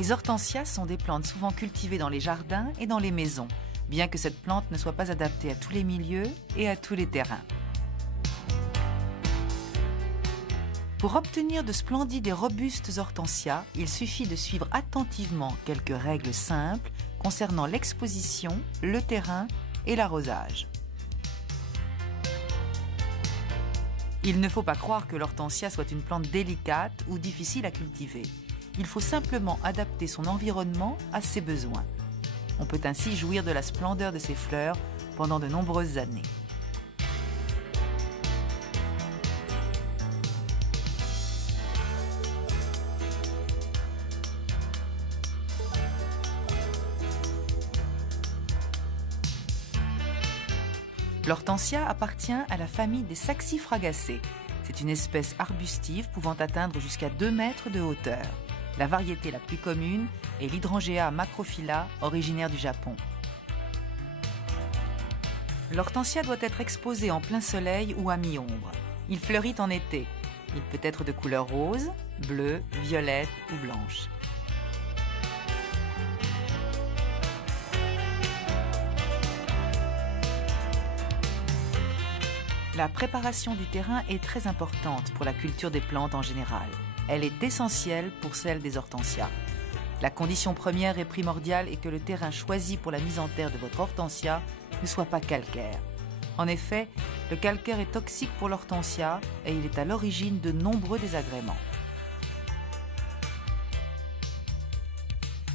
Les hortensias sont des plantes souvent cultivées dans les jardins et dans les maisons, bien que cette plante ne soit pas adaptée à tous les milieux et à tous les terrains. Pour obtenir de splendides et robustes hortensias, il suffit de suivre attentivement quelques règles simples concernant l'exposition, le terrain et l'arrosage. Il ne faut pas croire que l'hortensia soit une plante délicate ou difficile à cultiver. Il faut simplement adapter son environnement à ses besoins. On peut ainsi jouir de la splendeur de ses fleurs pendant de nombreuses années. L'hortensia appartient à la famille des Saxifragacées. C'est une espèce arbustive pouvant atteindre jusqu'à 2 mètres de hauteur. La variété la plus commune est l'Hydrangea macrophylla, originaire du Japon. L'hortensia doit être exposée en plein soleil ou à mi-ombre. Il fleurit en été. Il peut être de couleur rose, bleue, violette ou blanche. La préparation du terrain est très importante pour la culture des plantes en général. Elle est essentielle pour celle des hortensias. La condition première et primordiale est que le terrain choisi pour la mise en terre de votre hortensia ne soit pas calcaire. En effet, le calcaire est toxique pour l'hortensia et il est à l'origine de nombreux désagréments.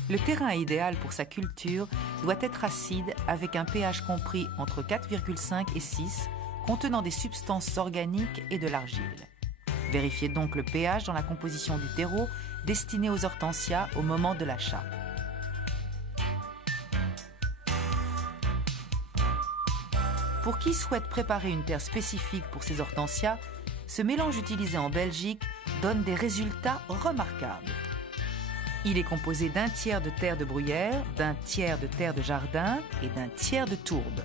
Le terrain idéal pour sa culture doit être acide avec un pH compris entre 4,5 et 6, contenant des substances organiques et de l'argile. Vérifiez donc le pH dans la composition du terreau destiné aux hortensias au moment de l'achat. Pour qui souhaite préparer une terre spécifique pour ses hortensias, ce mélange utilisé en Belgique donne des résultats remarquables. Il est composé d'un tiers de terre de bruyère, d'un tiers de terre de jardin et d'un tiers de tourbe.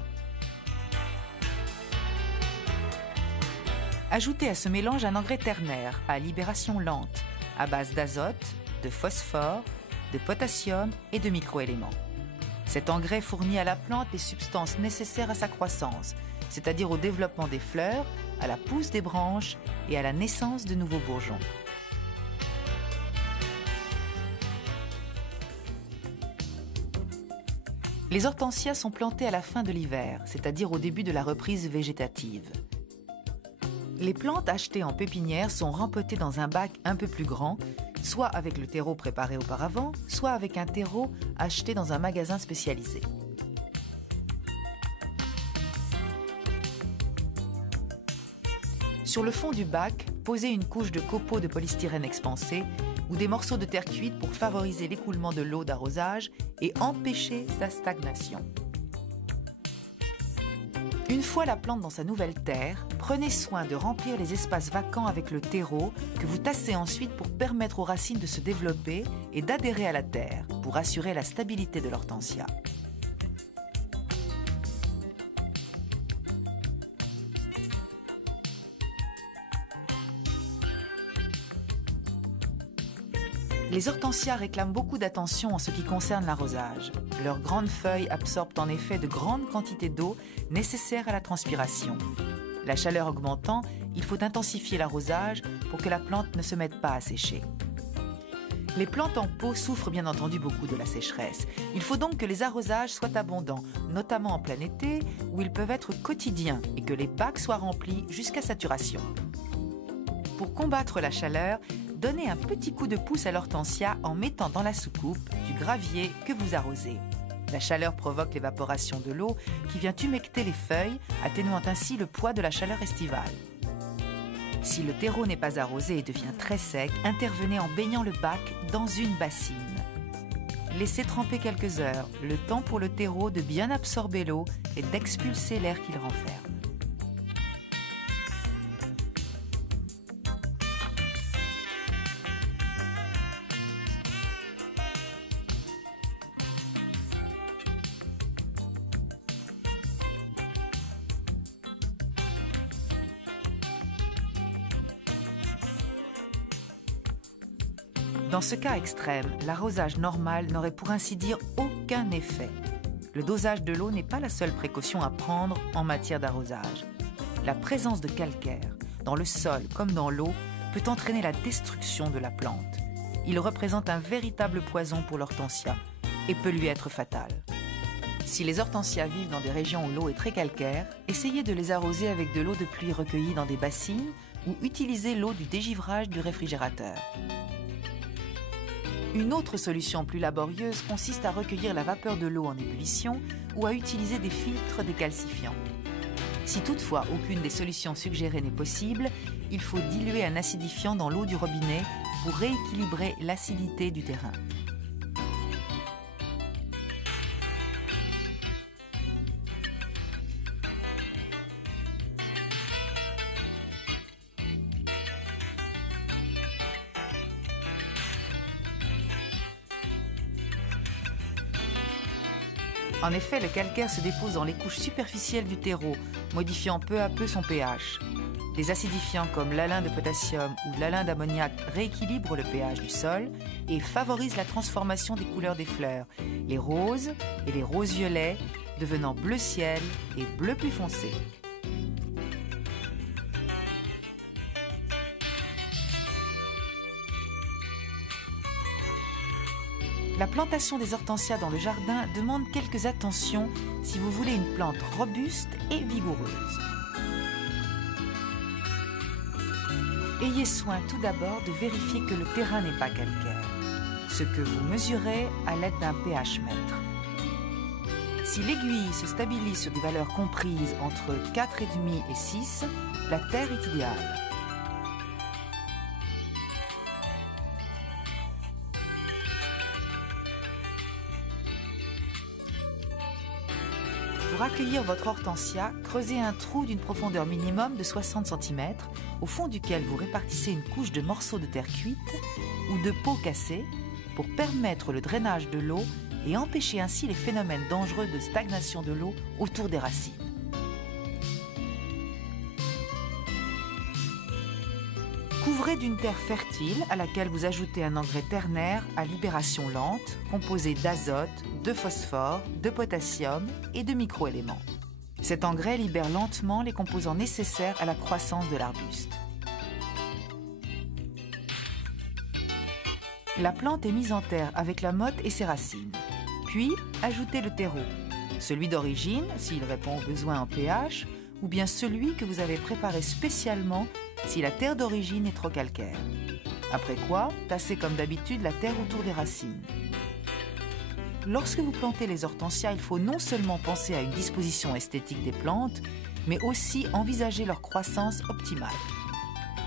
Ajoutez à ce mélange un engrais ternaire à libération lente, à base d'azote, de phosphore, de potassium et de microéléments. Cet engrais fournit à la plante les substances nécessaires à sa croissance, c'est-à-dire au développement des fleurs, à la pousse des branches et à la naissance de nouveaux bourgeons. Les hortensias sont plantées à la fin de l'hiver, c'est-à-dire au début de la reprise végétative. Les plantes achetées en pépinière sont rempotées dans un bac un peu plus grand, soit avec le terreau préparé auparavant, soit avec un terreau acheté dans un magasin spécialisé. Sur le fond du bac, posez une couche de copeaux de polystyrène expansé ou des morceaux de terre cuite pour favoriser l'écoulement de l'eau d'arrosage et empêcher sa stagnation. Une fois la plante dans sa nouvelle terre, prenez soin de remplir les espaces vacants avec le terreau que vous tassez ensuite pour permettre aux racines de se développer et d'adhérer à la terre pour assurer la stabilité de l'hortensia. Les hortensias réclament beaucoup d'attention en ce qui concerne l'arrosage. Leurs grandes feuilles absorbent en effet de grandes quantités d'eau nécessaires à la transpiration. La chaleur augmentant, il faut intensifier l'arrosage pour que la plante ne se mette pas à sécher. Les plantes en pot souffrent bien entendu beaucoup de la sécheresse. Il faut donc que les arrosages soient abondants, notamment en plein été, où ils peuvent être quotidiens et que les bacs soient remplis jusqu'à saturation. Pour combattre la chaleur, donnez un petit coup de pouce à l'hortensia en mettant dans la soucoupe du gravier que vous arrosez. La chaleur provoque l'évaporation de l'eau qui vient humecter les feuilles, atténuant ainsi le poids de la chaleur estivale. Si le terreau n'est pas arrosé et devient très sec, intervenez en baignant le bac dans une bassine. Laissez tremper quelques heures, le temps pour le terreau de bien absorber l'eau et d'expulser l'air qu'il renferme. Dans ce cas extrême, l'arrosage normal n'aurait pour ainsi dire aucun effet. Le dosage de l'eau n'est pas la seule précaution à prendre en matière d'arrosage. La présence de calcaire, dans le sol comme dans l'eau, peut entraîner la destruction de la plante. Il représente un véritable poison pour l'hortensia et peut lui être fatal. Si les hortensias vivent dans des régions où l'eau est très calcaire, essayez de les arroser avec de l'eau de pluie recueillie dans des bassines ou utilisez l'eau du dégivrage du réfrigérateur. Une autre solution plus laborieuse consiste à recueillir la vapeur de l'eau en ébullition ou à utiliser des filtres décalcifiants. Si toutefois aucune des solutions suggérées n'est possible, il faut diluer un acidifiant dans l'eau du robinet pour rééquilibrer l'acidité du terrain. En effet, le calcaire se dépose dans les couches superficielles du terreau, modifiant peu à peu son pH. Les acidifiants comme l'alun de potassium ou l'alun d'ammoniac rééquilibrent le pH du sol et favorisent la transformation des couleurs des fleurs, les roses et les roses violets devenant bleu ciel et bleu plus foncé. La plantation des hortensias dans le jardin demande quelques attentions si vous voulez une plante robuste et vigoureuse. Ayez soin tout d'abord de vérifier que le terrain n'est pas calcaire, ce que vous mesurez à l'aide d'un pH-mètre. Si l'aiguille se stabilise sur des valeurs comprises entre 4,5 et 6, la terre est idéale. Pour accueillir votre hortensia, creusez un trou d'une profondeur minimum de 60 cm, au fond duquel vous répartissez une couche de morceaux de terre cuite ou de peau cassée pour permettre le drainage de l'eau et empêcher ainsi les phénomènes dangereux de stagnation de l'eau autour des racines. Couvrez d'une terre fertile à laquelle vous ajoutez un engrais ternaire à libération lente, composé d'azote, de phosphore, de potassium et de microéléments. Cet engrais libère lentement les composants nécessaires à la croissance de l'arbuste. La plante est mise en terre avec la motte et ses racines. Puis, ajoutez le terreau, celui d'origine s'il répond aux besoins en pH, ou bien celui que vous avez préparé spécialement si la terre d'origine est trop calcaire. Après quoi, tassez comme d'habitude la terre autour des racines. Lorsque vous plantez les hortensias, il faut non seulement penser à une disposition esthétique des plantes, mais aussi envisager leur croissance optimale.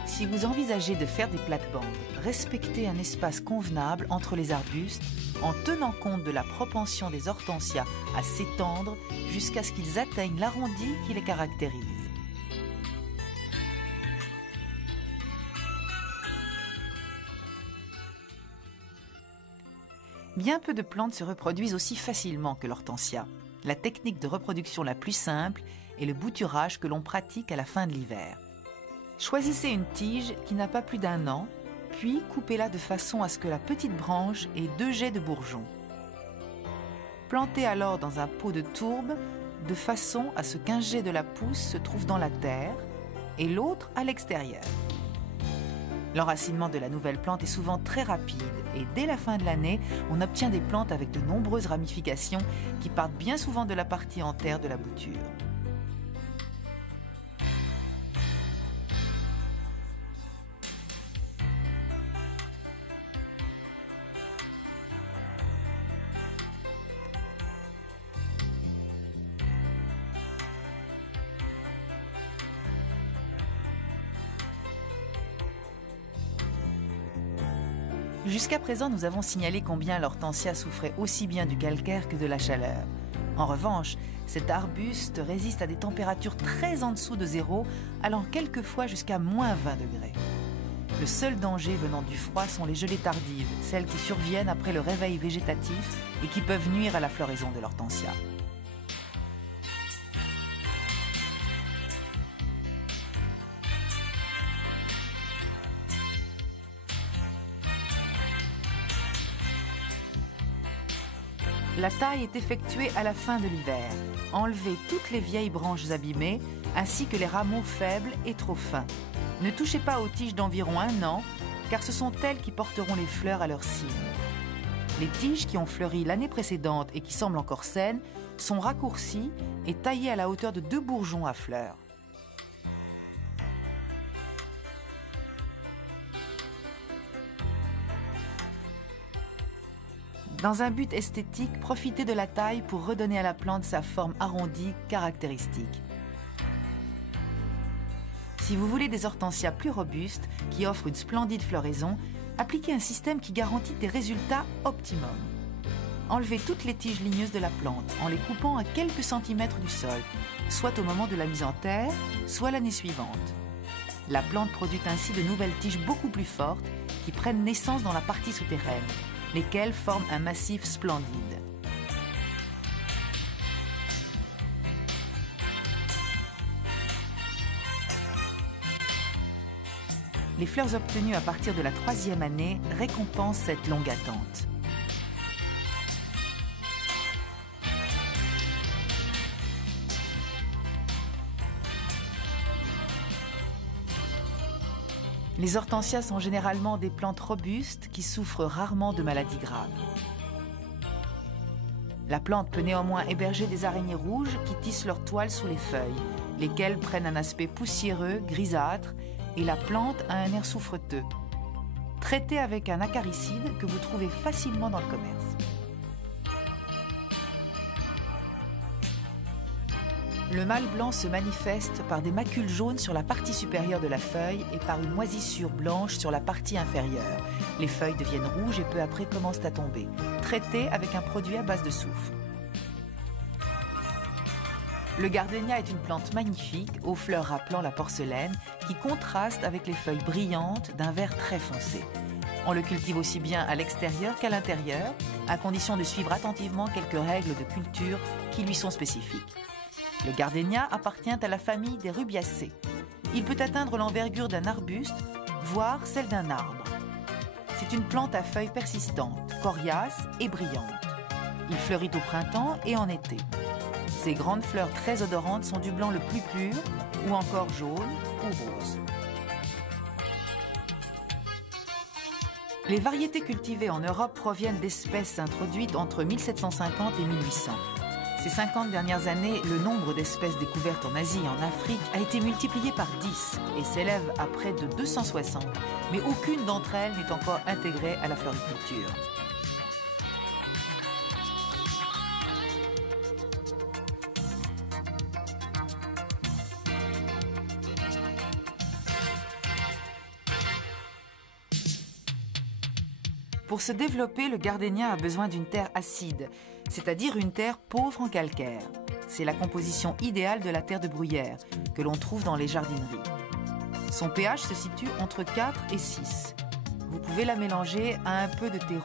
Si vous envisagez de faire des plates-bandes, respectez un espace convenable entre les arbustes en tenant compte de la propension des hortensias à s'étendre jusqu'à ce qu'ils atteignent l'arrondi qui les caractérise. Bien peu de plantes se reproduisent aussi facilement que l'hortensia. La technique de reproduction la plus simple est le bouturage que l'on pratique à la fin de l'hiver. Choisissez une tige qui n'a pas plus d'1 an, puis coupez-la de façon à ce que la petite branche ait 2 jets de bourgeons. Plantez alors dans un pot de tourbe de façon à ce qu'un jet de la pousse se trouve dans la terre et l'autre à l'extérieur. L'enracinement de la nouvelle plante est souvent très rapide et dès la fin de l'année, on obtient des plantes avec de nombreuses ramifications qui partent bien souvent de la partie en terre de la bouture. Jusqu'à présent, nous avons signalé combien l'hortensia souffrait aussi bien du calcaire que de la chaleur. En revanche, cet arbuste résiste à des températures très en dessous de zéro, allant quelquefois jusqu'à -20 degrés. Le seul danger venant du froid sont les gelées tardives, celles qui surviennent après le réveil végétatif et qui peuvent nuire à la floraison de l'hortensia. La taille est effectuée à la fin de l'hiver. Enlevez toutes les vieilles branches abîmées, ainsi que les rameaux faibles et trop fins. Ne touchez pas aux tiges d'environ 1 an, car ce sont elles qui porteront les fleurs à leur cime. Les tiges qui ont fleuri l'année précédente et qui semblent encore saines sont raccourcies et taillées à la hauteur de 2 bourgeons à fleurs. Dans un but esthétique, profitez de la taille pour redonner à la plante sa forme arrondie caractéristique. Si vous voulez des hortensias plus robustes, qui offrent une splendide floraison, appliquez un système qui garantit des résultats optimums. Enlevez toutes les tiges ligneuses de la plante en les coupant à quelques centimètres du sol, soit au moment de la mise en terre, soit l'année suivante. La plante produit ainsi de nouvelles tiges beaucoup plus fortes qui prennent naissance dans la partie souterraine, lesquelles forment un massif splendide. Les fleurs obtenues à partir de la 3e année récompensent cette longue attente. Les hortensias sont généralement des plantes robustes qui souffrent rarement de maladies graves. La plante peut néanmoins héberger des araignées rouges qui tissent leur toile sous les feuilles, lesquelles prennent un aspect poussiéreux, grisâtre, et la plante a un air souffreteux. Traitez avec un acaricide que vous trouvez facilement dans le commerce. Le mâle blanc se manifeste par des macules jaunes sur la partie supérieure de la feuille et par une moisissure blanche sur la partie inférieure. Les feuilles deviennent rouges et peu après commencent à tomber. Traitez avec un produit à base de soufre. Le gardénia est une plante magnifique, aux fleurs rappelant la porcelaine, qui contraste avec les feuilles brillantes d'un vert très foncé. On le cultive aussi bien à l'extérieur qu'à l'intérieur, à condition de suivre attentivement quelques règles de culture qui lui sont spécifiques. Le gardénia appartient à la famille des rubiacées. Il peut atteindre l'envergure d'un arbuste, voire celle d'un arbre. C'est une plante à feuilles persistantes, coriaces et brillantes. Il fleurit au printemps et en été. Ses grandes fleurs très odorantes sont du blanc le plus pur, ou encore jaune ou rose. Les variétés cultivées en Europe proviennent d'espèces introduites entre 1750 et 1800. Ces 50 dernières années, le nombre d'espèces découvertes en Asie et en Afrique a été multiplié par 10 et s'élève à près de 260, mais aucune d'entre elles n'est encore intégrée à la floriculture. Pour se développer, le gardénia a besoin d'une terre acide, c'est-à-dire une terre pauvre en calcaire. C'est la composition idéale de la terre de bruyère, que l'on trouve dans les jardineries. Son pH se situe entre 4 et 6. Vous pouvez la mélanger à un peu de terreau.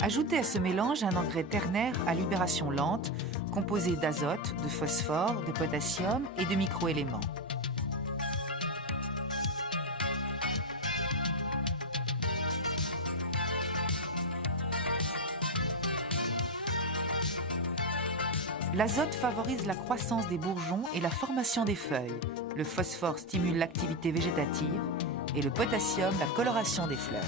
Ajoutez à ce mélange un engrais ternaire à libération lente, composé d'azote, de phosphore, de potassium et de microéléments. L'azote favorise la croissance des bourgeons et la formation des feuilles. Le phosphore stimule l'activité végétative et le potassium la coloration des fleurs.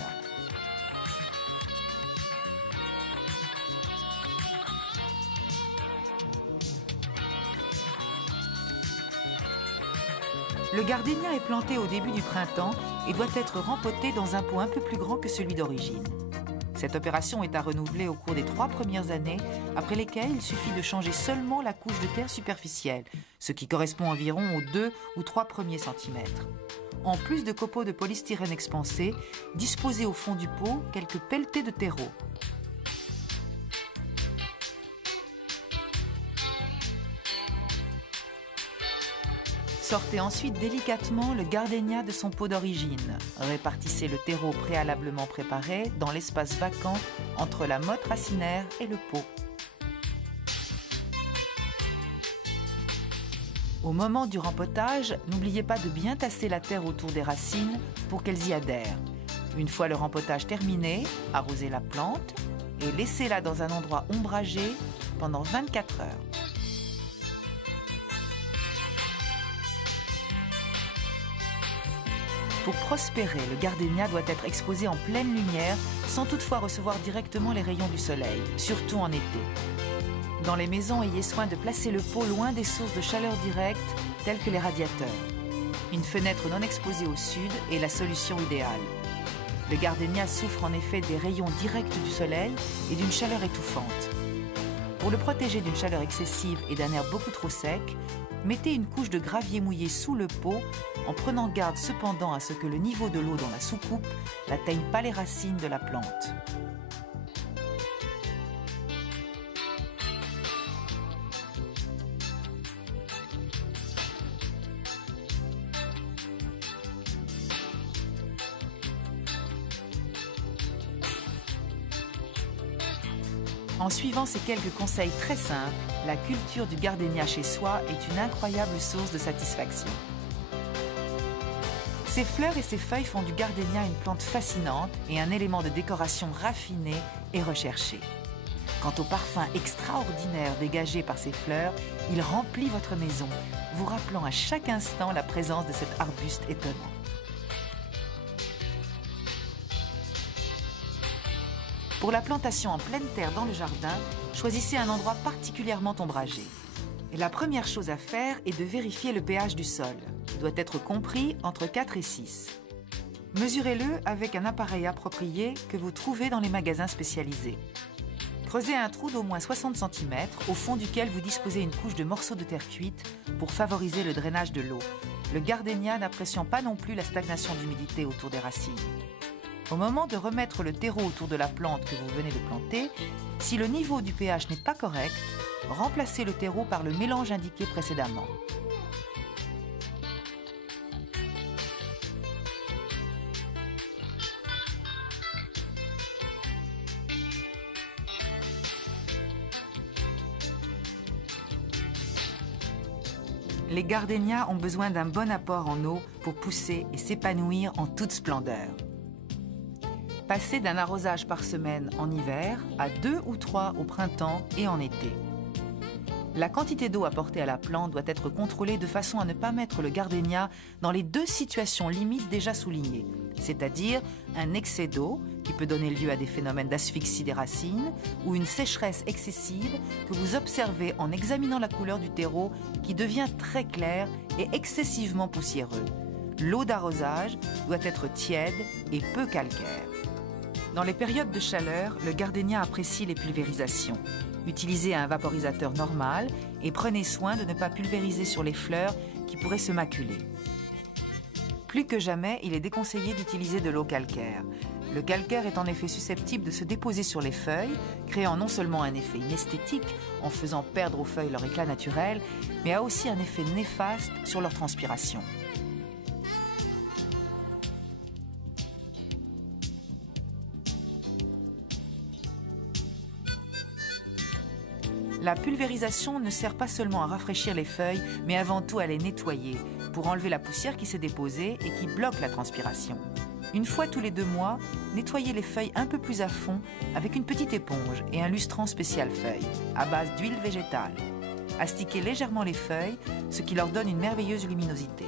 Le gardénia est planté au début du printemps et doit être rempoté dans un pot un peu plus grand que celui d'origine. Cette opération est à renouveler au cours des 3 premières années, après lesquelles il suffit de changer seulement la couche de terre superficielle, ce qui correspond environ aux 2 ou 3 premiers centimètres. En plus de copeaux de polystyrène expansé, disposez au fond du pot quelques pelletées de terreau. Sortez ensuite délicatement le gardénia de son pot d'origine. Répartissez le terreau préalablement préparé dans l'espace vacant entre la motte racinaire et le pot. Au moment du rempotage, n'oubliez pas de bien tasser la terre autour des racines pour qu'elles y adhèrent. Une fois le rempotage terminé, arrosez la plante et laissez-la dans un endroit ombragé pendant 24 heures. Pour prospérer, le gardénia doit être exposé en pleine lumière sans toutefois recevoir directement les rayons du soleil, surtout en été. Dans les maisons, ayez soin de placer le pot loin des sources de chaleur directe, telles que les radiateurs. Une fenêtre non exposée au sud est la solution idéale. Le gardénia souffre en effet des rayons directs du soleil et d'une chaleur étouffante. Pour le protéger d'une chaleur excessive et d'un air beaucoup trop sec, mettez une couche de gravier mouillé sous le pot en prenant garde cependant à ce que le niveau de l'eau dans la soucoupe n'atteigne pas les racines de la plante. En suivant ces quelques conseils très simples, la culture du gardénia chez soi est une incroyable source de satisfaction. Ses fleurs et ses feuilles font du gardénia une plante fascinante et un élément de décoration raffiné et recherché. Quant au parfum extraordinaire dégagé par ses fleurs, il remplit votre maison, vous rappelant à chaque instant la présence de cet arbuste étonnant. Pour la plantation en pleine terre dans le jardin, choisissez un endroit particulièrement ombragé. Et la première chose à faire est de vérifier le pH du sol, qui doit être compris entre 4 et 6. Mesurez-le avec un appareil approprié que vous trouvez dans les magasins spécialisés. Creusez un trou d'au moins 60 cm au fond duquel vous disposez une couche de morceaux de terre cuite pour favoriser le drainage de l'eau, le gardénia n'appréciant pas non plus la stagnation d'humidité autour des racines. Au moment de remettre le terreau autour de la plante que vous venez de planter, si le niveau du pH n'est pas correct, remplacez le terreau par le mélange indiqué précédemment. Les gardénias ont besoin d'un bon apport en eau pour pousser et s'épanouir en toute splendeur. Passez d'un arrosage par semaine en hiver à 2 ou 3 au printemps et en été. La quantité d'eau apportée à la plante doit être contrôlée de façon à ne pas mettre le gardénia dans les deux situations limites déjà soulignées, c'est-à-dire un excès d'eau qui peut donner lieu à des phénomènes d'asphyxie des racines ou une sécheresse excessive que vous observez en examinant la couleur du terreau qui devient très clair et excessivement poussiéreux. L'eau d'arrosage doit être tiède et peu calcaire. Dans les périodes de chaleur, le gardénia apprécie les pulvérisations. Utilisez un vaporisateur normal et prenez soin de ne pas pulvériser sur les fleurs qui pourraient se maculer. Plus que jamais, il est déconseillé d'utiliser de l'eau calcaire. Le calcaire est en effet susceptible de se déposer sur les feuilles, créant non seulement un effet inesthétique en faisant perdre aux feuilles leur éclat naturel, mais a aussi un effet néfaste sur leur transpiration. La pulvérisation ne sert pas seulement à rafraîchir les feuilles, mais avant tout à les nettoyer, pour enlever la poussière qui s'est déposée et qui bloque la transpiration. Une fois tous les 2 mois, nettoyez les feuilles un peu plus à fond avec une petite éponge et un lustrant spécial feuilles, à base d'huile végétale. Astiquez légèrement les feuilles, ce qui leur donne une merveilleuse luminosité.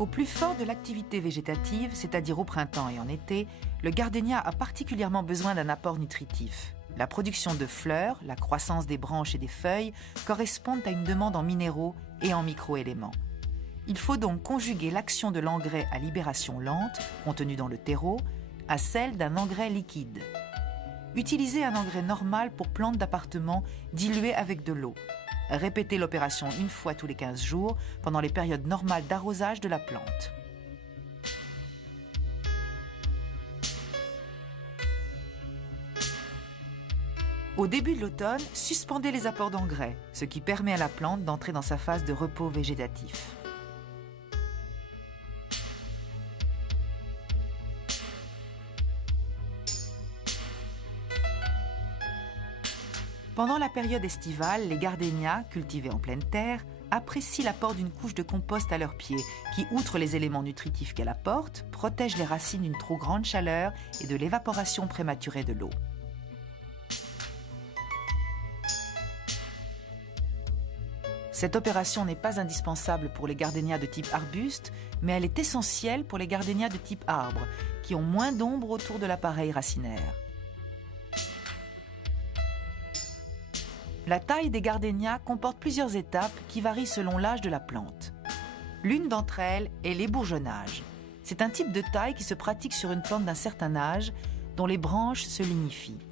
Au plus fort de l'activité végétative, c'est-à-dire au printemps et en été, le gardénia a particulièrement besoin d'un apport nutritif. La production de fleurs, la croissance des branches et des feuilles correspondent à une demande en minéraux et en microéléments. Il faut donc conjuguer l'action de l'engrais à libération lente, contenu dans le terreau, à celle d'un engrais liquide. utilisez un engrais normal pour plantes d'appartement dilué avec de l'eau. Répétez l'opération une fois tous les 15 jours pendant les périodes normales d'arrosage de la plante. Au début de l'automne, suspendez les apports d'engrais, ce qui permet à la plante d'entrer dans sa phase de repos végétatif. Pendant la période estivale, les gardénias, cultivés en pleine terre, apprécient l'apport d'une couche de compost à leurs pieds, qui, outre les éléments nutritifs qu'elle apporte, protège les racines d'une trop grande chaleur et de l'évaporation prématurée de l'eau. Cette opération n'est pas indispensable pour les gardénias de type arbuste, mais elle est essentielle pour les gardénias de type arbre, qui ont moins d'ombre autour de l'appareil racinaire. La taille des gardénias comporte plusieurs étapes qui varient selon l'âge de la plante. L'une d'entre elles est l'ébourgeonnage. C'est un type de taille qui se pratique sur une plante d'un certain âge, dont les branches se lignifient.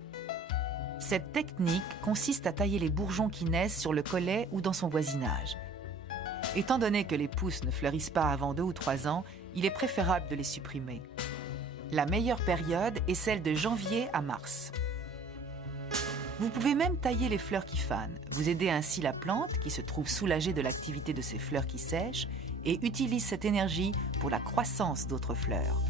Cette technique consiste à tailler les bourgeons qui naissent sur le collet ou dans son voisinage. Étant donné que les pousses ne fleurissent pas avant 2 ou 3 ans, il est préférable de les supprimer. La meilleure période est celle de janvier à mars. Vous pouvez même tailler les fleurs qui fanent. Vous aidez ainsi la plante, qui se trouve soulagée de l'activité de ses fleurs qui sèchent, et utilise cette énergie pour la croissance d'autres fleurs.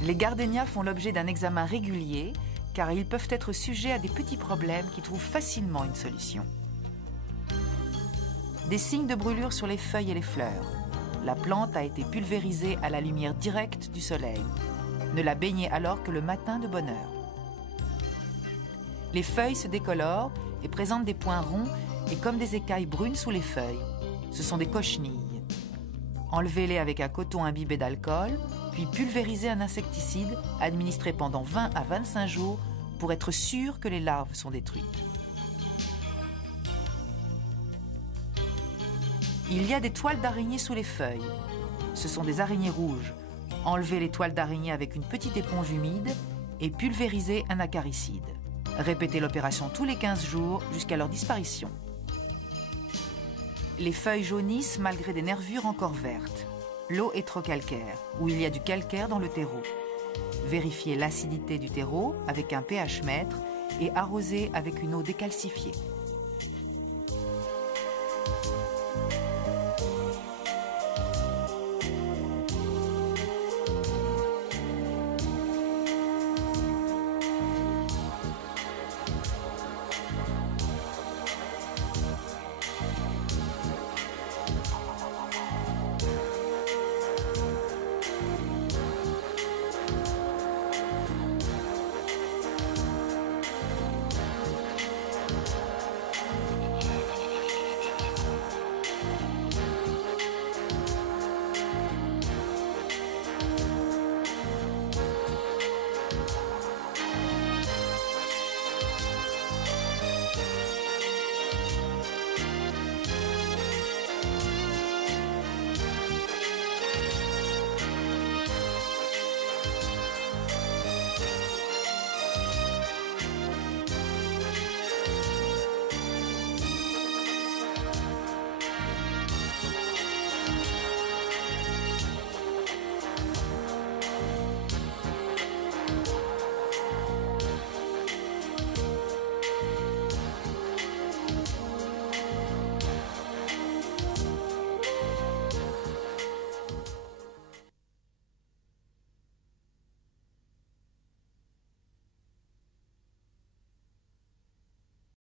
Les gardénias font l'objet d'un examen régulier, car ils peuvent être sujets à des petits problèmes qui trouvent facilement une solution. Des signes de brûlure sur les feuilles et les fleurs. La plante a été pulvérisée à la lumière directe du soleil. Ne la baignez alors que le matin de bonne heure. Les feuilles se décolorent et présentent des points ronds et comme des écailles brunes sous les feuilles. Ce sont des cochenilles. Enlevez-les avec un coton imbibé d'alcool, puis pulvérisez un insecticide administré pendant 20 à 25 jours pour être sûr que les larves sont détruites. Il y a des toiles d'araignée sous les feuilles. Ce sont des araignées rouges. Enlevez les toiles d'araignée avec une petite éponge humide et pulvérisez un acaricide. Répétez l'opération tous les 15 jours jusqu'à leur disparition. Les feuilles jaunissent malgré des nervures encore vertes. L'eau est trop calcaire, ou il y a du calcaire dans le terreau. Vérifiez l'acidité du terreau avec un pH mètre et arrosez avec une eau décalcifiée.